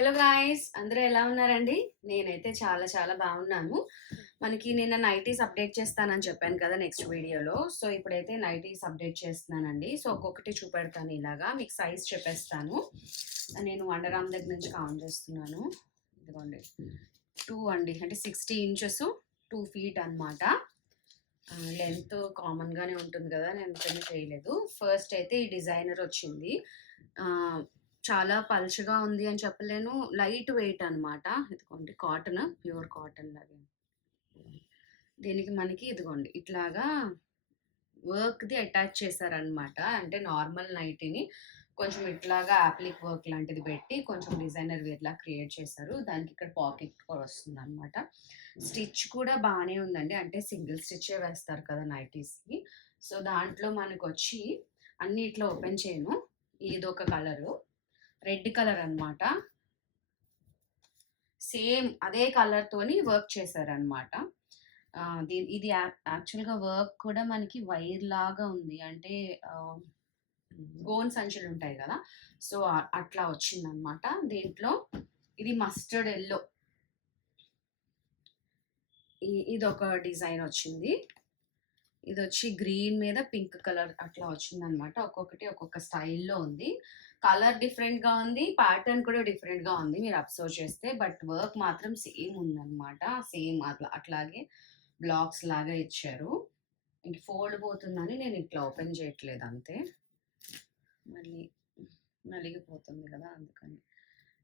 Hello guys, అందరూ ఎలా ఉన్నారండి? నేనైతే చాలా చాలా బాగున్నాను. మనకి నిన్న నైటీస్ అప్డేట్ చేస్తానని చెప్పాను కదా నెక్స్ట్ వీడియోలో. సో ఇప్పుడైతే నైటీస్ అప్డేట్ చేస్తున్నానండి. సో ఒక్కొక్కటి చూపెడతాను, ఇలాగా మీకు సైజ్ చెప్పేస్తాను. నేను అండర్ ఆర్మ్ దగ్గర నుంచి కౌంట్ చేస్తున్నాను. ఇదిగోండి 2 అండి, అంటే 60 ఇంచెస్ 2 ఫీట్ అనమాట. లెంత్ కామన్గానే ఉంటుంది కదా, నేను పెళ్లి చేయలేదు. ఫస్ట్ అయితే ఈ డిజైనర్ వచ్చింది. చాలా పల్చగా ఉంది అని చెప్పలేను, లైట్ వెయిట్ అనమాట. ఇదిగోండి కాటన్, ప్యూర్ కాటన్ లాగా. దీనికి మనకి ఇదిగోండి ఇట్లాగా వర్క్ది అటాచ్ చేశారనమాట. అంటే నార్మల్ నైటీని కొంచెం ఇట్లాగా యాప్లిక్ వర్క్ లాంటిది పెట్టి కొంచెం డిజైనర్ వేర్లా క్రియేట్ చేశారు. దానికి ఇక్కడ పాకెట్ కూడా వస్తుంది అనమాట. స్టిచ్ కూడా బాగానే ఉందండి, అంటే సింగిల్ స్టిచ్చే వేస్తారు కదా నైటీస్కి. సో దాంట్లో మనకు వచ్చి అన్ని ఇట్లా ఓపెన్ చేయను. ఇదొక కలరు, రెడ్ కలర్ అనమాట. సేమ్ అదే కలర్తోని వర్క్ చేశారనమాట. ఇది యాక్చువల్గా వర్క్ కూడా మనకి వైర్ లాగా ఉంది, అంటే గోన్ సంచులు ఉంటాయి కదా, సో అట్లా వచ్చిందనమాట. దీంట్లో ఇది మస్టర్డ్ ఎల్లో, ఇది ఒక డిజైన్ వచ్చింది. ఇది వచ్చి గ్రీన్ మీద పింక్ కలర్ అట్లా వచ్చిందనమాట. ఒక్కొక్కటి ఒక్కొక్క స్టైల్లో ఉంది. కలర్ డిఫరెంట్గా ఉంది, ప్యాటర్న్ కూడా డిఫరెంట్గా ఉంది మీరు అబ్జర్వ్ చేస్తే. బట్ వర్క్ మాత్రం సేమ్ ఉందన్నమాట. సేమ్ అట్లాగే బ్లాక్స్ లాగా ఇచ్చారు. ఇంక ఫోల్డ్ పోతుందని నేను ఇట్లా ఓపెన్ చేయట్లేదు, అంతే. మళ్ళీ నలిగిపోతుంది కదా అందుకని.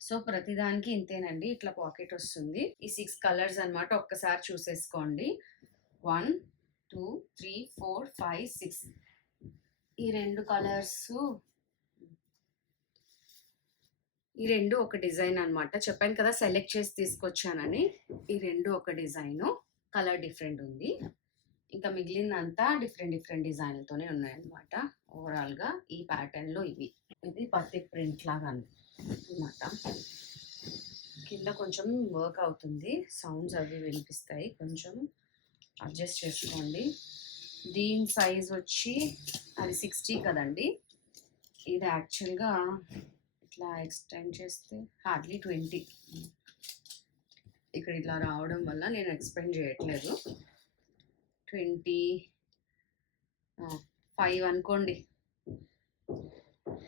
సో ప్రతిదానికి ఇంతేనండి, ఇట్లా పాకెట్ వస్తుంది. ఈ 6 కలర్స్ అనమాట, ఒక్కసారి చూసేసుకోండి. 1 2 3 4 5 6. ఈ రెండు కలర్స్, ఈ రెండు ఒక డిజైన్ అనమాట. చెప్పాను కదా సెలెక్ట్ చేసి తీసుకొచ్చానని. ఈ రెండు ఒక డిజైను, కలర్ డిఫరెంట్ ఉంది. ఇంకా మిగిలినంతా డిఫరెంట్ డిజైన్లతోనే ఉన్నాయన్నమాట. ఓవరాల్గా ఈ ప్యాటర్న్లో ఇవి. ఇది పత్తి ప్రింట్ లాగా అనమాట. కింద కొంచెం వర్క్ అవుతుంది, సౌండ్స్ అవి వినిపిస్తాయి, కొంచెం అడ్జస్ట్ చేసుకోండి. దీని సైజ్ వచ్చి అది 60 కదండి. ఇది యాక్చువల్గా ఇట్లా ఎక్స్టెండ్ చేస్తే హార్డ్లీ 20. ఇక్కడ ఇట్లా రావడం వల్ల నేను ఎక్స్పెండ్ చేయట్లేదు. 25 అనుకోండి,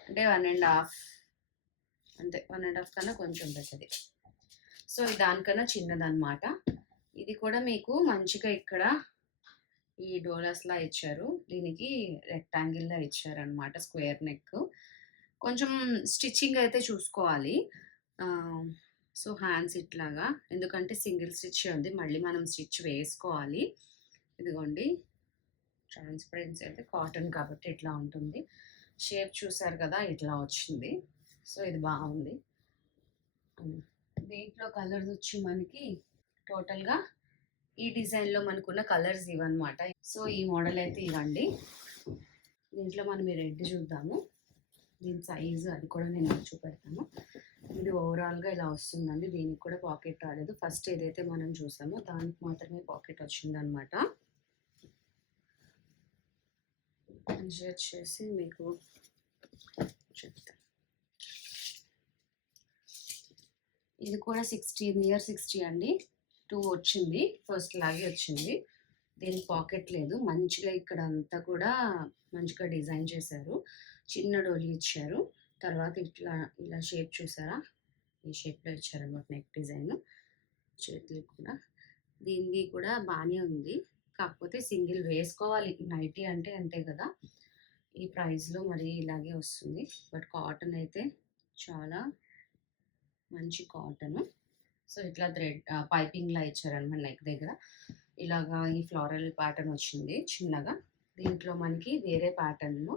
అంటే 1.5, అంతే. 1.5 కన్నా కొంచెం పెద్దది. సో దానికన్నా చిన్నదన్నమాట. ఇది కూడా మీకు మంచిగా ఇక్కడ ఈ డోలాస్లా ఇచ్చారు, దీనికి రెక్టాంగిల్లా ఇచ్చారనమాట, స్క్వేర్ నెక్. కొంచెం స్టిచ్చింగ్ అయితే చూసుకోవాలి. సో హ్యాండ్స్ ఇట్లాగా, ఎందుకంటే సింగిల్ స్టిచ్ ఉంది, మళ్ళీ మనం స్టిచ్ వేసుకోవాలి. ఇదిగోండి ట్రాన్స్పరెన్సీ అయితే కాటన్ కాబట్టి ఇట్లా ఉంటుంది. షేప్ చూసారు కదా, ఇట్లా వచ్చింది. సో ఇది బాగుంది. దీంట్లో కలర్స్ వచ్చి మనకి టోటల్గా ఈ డిజైన్లో మనకున్న కలర్స్ ఇవన్నమాట. సో ఈ మోడల్ అయితే ఇవ్వండి. దీంట్లో మనం ఈ రెడ్ చూద్దాము. దీని సైజు అది కూడా నేను చూపెడతాను. ఇది ఓవరాల్గా ఇలా వస్తుందండి. దీనికి కూడా పాకెట్ రాలేదు. ఫస్ట్ ఏదైతే మనం చూసామో దానికి మాత్రమే పాకెట్ వచ్చిందనమాట. మెజర్ చేసి మీకు చెప్తాను. ఇది కూడా 60 అండి. 2 వచ్చింది, ఫస్ట్ లాగే వచ్చింది. దీనికి పాకెట్ లేదు. మంచిగా ఇక్కడ అంతా కూడా మంచిగా డిజైన్ చేశారు. చిన్న డోలి ఇచ్చారు. తర్వాత ఇలా షేప్ చూసారా, ఈ షేప్లో ఇచ్చారనమాట నెక్ డిజైన్. చేతులు కూడా దీనికి కూడా బాగానే ఉంది, కాకపోతే సింగిల్ వేసుకోవాలి. నైటీ అంటే అంతే కదా, ఈ ప్రైస్లో మరి ఇలాగే వస్తుంది. బట్ కాటన్ అయితే చాలా మంచి కాటన్. సో ఇట్లా థ్రెడ్ పైపింగ్లా ఇచ్చారనమాట నెక్ దగ్గర. ఇలాగా ఈ ఫ్లోరల్ ప్యాటర్న్ వచ్చింది చిన్నగా. దీంట్లో మనకి వేరే ప్యాటర్న్లో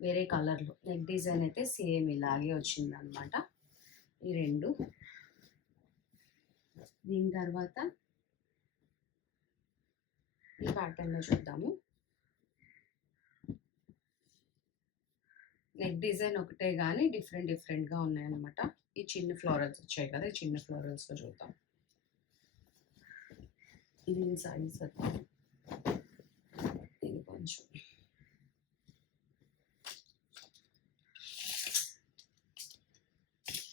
వేరే కలర్లో నెక్ డిజైన్ అయితే సేమ్ ఇలాగే వచ్చింది అనమాట. ఈ రెండు. దీని తర్వాత ఈ ప్యాటర్న్లో చూద్దాము. నెక్ డిజైన్ ఒకటే కానీ డిఫరెంట్గా ఉన్నాయన్నమాట. ఈ చిన్న ఫ్లోరల్స్ వచ్చాయి కదా, ఈ చిన్న ఫ్లోరల్స్లో చూద్దాం. ఇది సైజ్, ఇది కొంచెం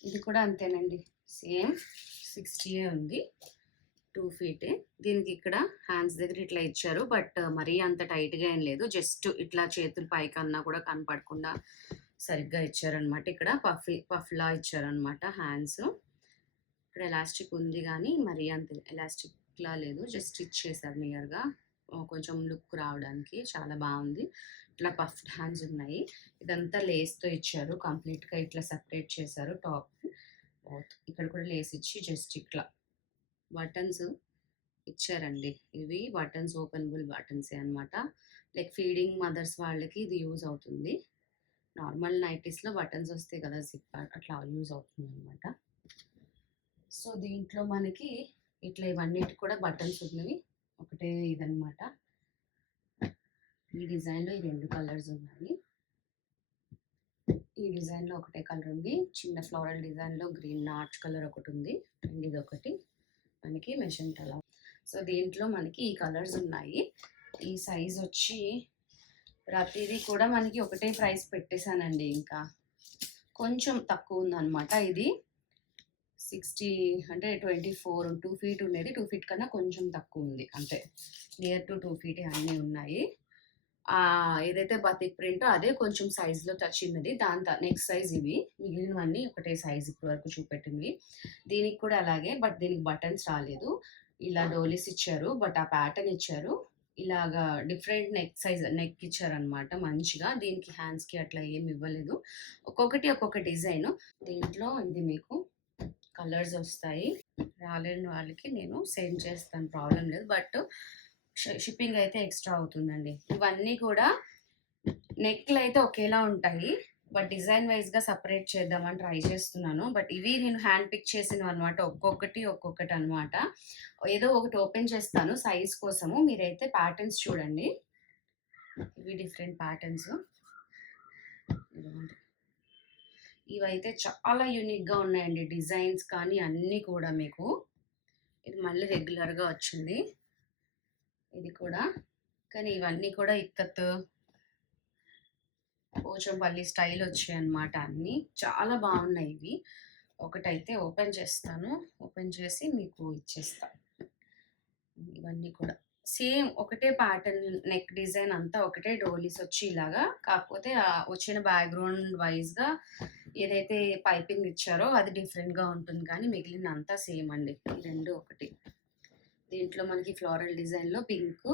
ఇది కూడా అంతేనండి. సేమ్ 60 ఉంది, 2 ఫీటే. దీనికి ఇక్కడ హ్యాండ్స్ దగ్గర ఇట్లా ఇచ్చారు, బట్ మరీ అంత టైట్గా ఏం లేదు, జస్ట్ ఇట్లా చేతులు పైకి అన్నా కూడా కనపడకుండా సరిగ్గా ఇచ్చారనమాట. ఇక్కడ పఫ్లా ఇచ్చారనమాట హ్యాండ్స్. ఇక్కడ ఎలాస్టిక్ ఉంది కానీ మరీ అంత ఎలాస్టిక్లా లేదు, జస్ట్ ఇచ్చేసారు నియర్గా కొంచెం లుక్ రావడానికి. చాలా బాగుంది. ఇట్లా పఫ్డ్ హ్యాండ్స్ ఉన్నాయి. ఇదంతా లేస్తో ఇచ్చారు, కంప్లీట్గా ఇట్లా సెపరేట్ చేశారు టాప్. ఇక్కడ కూడా లేస్ ఇచ్చి జస్ట్ ఇట్లా బటన్స్ ఇచ్చారండి. ఇవి బటన్స్ ఓపెనబుల్ బటన్సే అనమాట. లైక్ ఫీడింగ్ మదర్స్ వాళ్ళకి ఇది యూజ్ అవుతుంది. నార్మల్ నైటీస్లో బటన్స్ వస్తాయి కదా, జిప్, అట్లా యూజ్ అవుతుంది అనమాట. సో దీంట్లో మనకి ఇట్లా ఇవన్నిటి కూడా బటన్స్ ఉన్నవి, ఒకటే ఇదనమాట. ఈ డిజైన్లో ఈ 2 కలర్స్ ఉన్నాయి. ఈ డిజైన్లో ఒకటే కలర్ ఉంది, చిన్న ఫ్లోరల్ డిజైన్లో గ్రీన్ నాచ్ కలర్ ఒకటి ఉంది, అండ్ ఇది ఒకటి మనకి మెషెంటా అలా. సో దీంట్లో మనకి ఈ కలర్స్ ఉన్నాయి. ఈ సైజ్ వచ్చి ప్రతిదీ కూడా మనకి ఒకటే ప్రైస్ పెట్టేశానండి. ఇంకా కొంచెం తక్కువ ఉందన్నమాట. ఇది 60 అంటే 24, 2 ఫీట్ ఉండేది, 2 ఫీట్ కన్నా కొంచెం తక్కువ ఉంది, అంటే నియర్ టు 2 ఫీట్ అన్నీ ఉన్నాయి. ఏదైతే బతిక్ ప్రింటో అదే కొంచెం సైజులో చిన్నది, దాని నెక్స్ట్ సైజ్ ఇవి. మిగిలినవన్నీ ఒకటే సైజ్ ఇప్పటి వరకు చూపెట్టింది. దీనికి కూడా అలాగే, బట్ దీనికి బటన్స్ రాలేదు. ఇలా డోలీస్ ఇచ్చారు, బట్ ఆ ప్యాటర్న్ ఇచ్చారు. ఇలాగా డిఫరెంట్ నెక్ ఇచ్చారనమాట మంచిగా. దీనికి హ్యాండ్స్కి అట్లా ఏమి ఇవ్వలేదు, ఒక్కొక్క డిజైన్. దీంట్లో ఇది మీకు కలర్స్ వస్తాయి. రాలేని వాళ్ళకి నేను సెండ్ చేస్తాను, ప్రాబ్లం లేదు, బట్ షిప్పింగ్ అయితే ఎక్స్ట్రా అవుతుందండి. ఇవన్నీ కూడా నెక్లు అయితే ఒకేలా ఉంటాయి, బట్ డిజైన్ వైజ్గా సపరేట్ చేద్దామని ట్రై చేస్తున్నాను. బట్ ఇవి నేను హ్యాండ్ పిక్ చేసినవి అనమాట, ఒక్కొక్కటి అనమాట. ఏదో ఒకటి ఓపెన్ చేస్తాను సైజ్ కోసము. మీరైతే ప్యాటర్న్స్ చూడండి, ఇవి డిఫరెంట్ ప్యాటర్న్స్. ఇవైతే చాలా యూనిక్గా ఉన్నాయండి, డిజైన్స్ కానీ అన్నీ కూడా. మీకు ఇది మళ్ళీ రెగ్యులర్గా వచ్చింది ఇది కూడా, కానీ ఇవన్నీ కూడా ఇక్కత్ పోచంపల్లి స్టైల్ వచ్చాయి అన్నమాట. అన్నీ చాలా బాగున్నాయి. ఇవి ఒకటైతే ఓపెన్ చేస్తాను, ఓపెన్ చేసి మీకు ఇచ్చేస్తాను. ఇవన్నీ కూడా సేమ్ ఒకటే ప్యాటర్న్, నెక్ డిజైన్ అంతా ఒకటే, డోలీస్ వచ్చి ఇలాగా. కాకపోతే వచ్చిన బ్యాక్గ్రౌండ్ వైజ్గా ఏదైతే పైపింగ్ ఇచ్చారో అది డిఫరెంట్గా ఉంటుంది, కానీ మిగిలిన అంతా సేమ్ అండి. ఈ 2 ఒకటి. దీంట్లో మనకి ఫ్లోరల్ డిజైన్లో పింక్,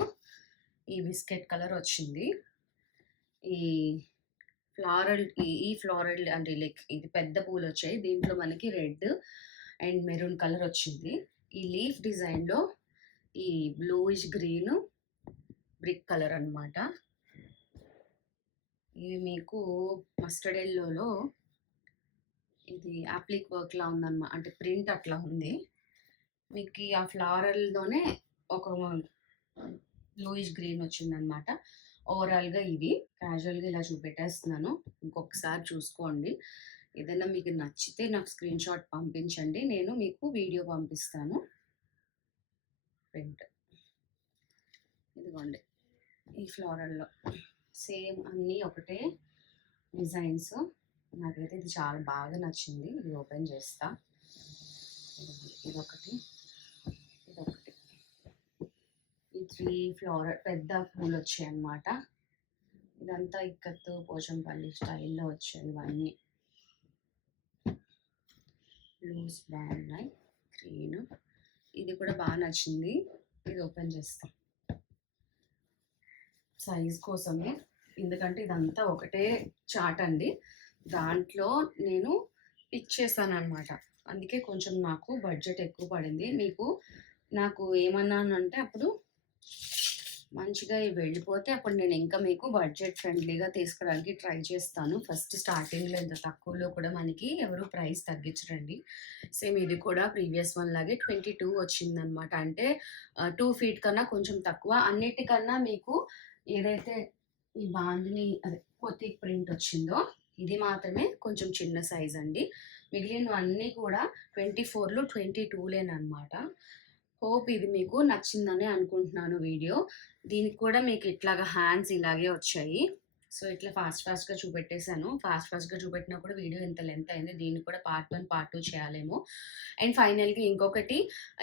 ఈ బిస్కెట్ కలర్ వచ్చింది. ఈ ఫ్లోరల్ అంటే లైక్ ఇది పెద్ద పూలు వచ్చాయి. దీంట్లో మనకి రెడ్ అండ్ మెరూన్ కలర్ వచ్చింది. ఈ లీఫ్ డిజైన్లో ఈ బ్లూయిష్ గ్రీన్ బ్రిక్ కలర్ అనమాట. ఇవి మీకు మస్టర్డ్ ఎల్లోలో ఇది అప్లిక్ వర్క్లా ఉందన్నమాట, అంటే ప్రింట్ అట్లా ఉంది. మీకు ఆ ఫ్లారల్లోనే ఒక బ్లూయిష్ గ్రీన్ వచ్చిందనమాట. ఓవరాల్గా ఇవి క్యాజువల్గా ఇలా చూపెట్టేస్తున్నాను, ఇంకొకసారి చూసుకోండి. ఏదైనా మీకు నచ్చితే నాకు స్క్రీన్ షాట్ పంపించండి, నేను మీకు వీడియో పంపిస్తాను. ప్రింట్ ఇదిగోండి, ఈ ఫ్లోరల్లో సేమ్ అన్నీ ఒకటే డిజైన్స్. నాకైతే ఇది చాలా బాగా నచ్చింది. ఇది ఓపెన్ చేస్తా. ఇదొకటి, ఇదొకటి. ఈ 3 ఫ్లోరల్ పెద్ద పూలు వచ్చాయి అన్నమాట. ఇదంతా ఇక్కత్తు పోచంపల్లి స్టైల్లో వచ్చాయి ఇవన్నీ. బ్లూస్ బాగున్నాయి, గ్రీన్. ఇది కూడా బాగా నచ్చింది. ఇది ఓపెన్ చేస్తాం సైజ్ కోసమే, ఎందుకంటే ఇదంతా ఒకటే చాట్ అండి. దాంట్లో నేను పిక్ చేశాను అనమాట, అందుకే కొంచెం నాకు బడ్జెట్ ఎక్కువ పడింది. నాకు ఏమన్నానంటే అప్పుడు మంచిగా వెళ్ళిపోతే అప్పుడు నేను ఇంకా మీకు బడ్జెట్ ఫ్రెండ్లీగా తీసుకోవడానికి ట్రై చేస్తాను. ఫస్ట్ స్టార్టింగ్లో ఇంత తక్కువలో కూడా మనకి ఎవరు ప్రైస్ తగ్గించరండి. సేమ్ ఇది కూడా ప్రీవియస్ వన్ లాగే 22 వచ్చిందనమాట. అంటే 2 ఫీట్ కన్నా కొంచెం తక్కువ. అన్నిటికన్నా మీకు ఏదైతే ఈ బాందిని అదే కొత్త ప్రింట్ వచ్చిందో ఇది మాత్రమే కొంచెం చిన్న సైజ్ అండి. మిగిలినవన్నీ కూడా 24లో 22లేనమాట. హోప్ ఇది మీకు నచ్చిందని అనుకుంటున్నాను వీడియో. దీనికి కూడా మీకు ఇట్లాగా హ్యాండ్స్ ఇలాగే వచ్చాయి. సో ఇట్లా ఫాస్ట్‌గా చూపెట్టేసాను. ఫాస్ట్‌గా చూపెట్టినా కూడా వీడియో ఇంత లెంత్ అయింది. దీన్ని కూడా పార్ట్ 1, పార్ట్ 2 చేయాలేమో. అండ్ ఫైనల్‌గా ఇంకొకటి,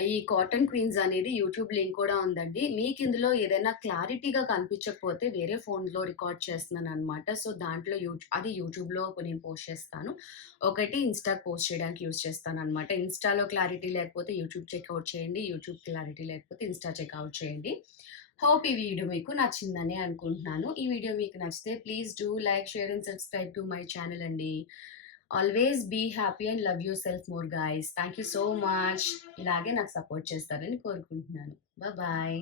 ఈ కాటన్ క్వీన్స్ అనేది యూట్యూబ్ లింక్ కూడా ఉందండి. మీకు ఇందులో ఏదైనా క్లారిటీగా కనిపించకపోతే వేరే ఫోన్‌లో రికార్డ్ చేస్తున్నాననమాట. సో దాంట్లో అది యూట్యూబ్‌లో నేను పోస్ట్ చేస్తాను. ఒకటి ఇన్‌స్టాకి పోస్ట్ చేయడానికి యూజ్ చేస్తాననమాట. ఇన్‌స్టాలో క్లారిటీ లేకపోతే యూట్యూబ్ చెక్‌ఔట్ చేయండి. యూట్యూబ్ క్లారిటీ లేకపోతే ఇన్‌స్టా చెక్‌ఔట్ చేయండి. హోప్ ఈ వీడియో మీకు నచ్చిందని అనుకుంటున్నాను. ఈ వీడియో మీకు నచ్చితే please do like, share and subscribe to my channel అండి. Always be happy and love yourself more guys. Thank you so much. ఇలాగే నాకు సపోర్ట్ చేస్తారని కోరుకుంటున్నాను. బాయ్.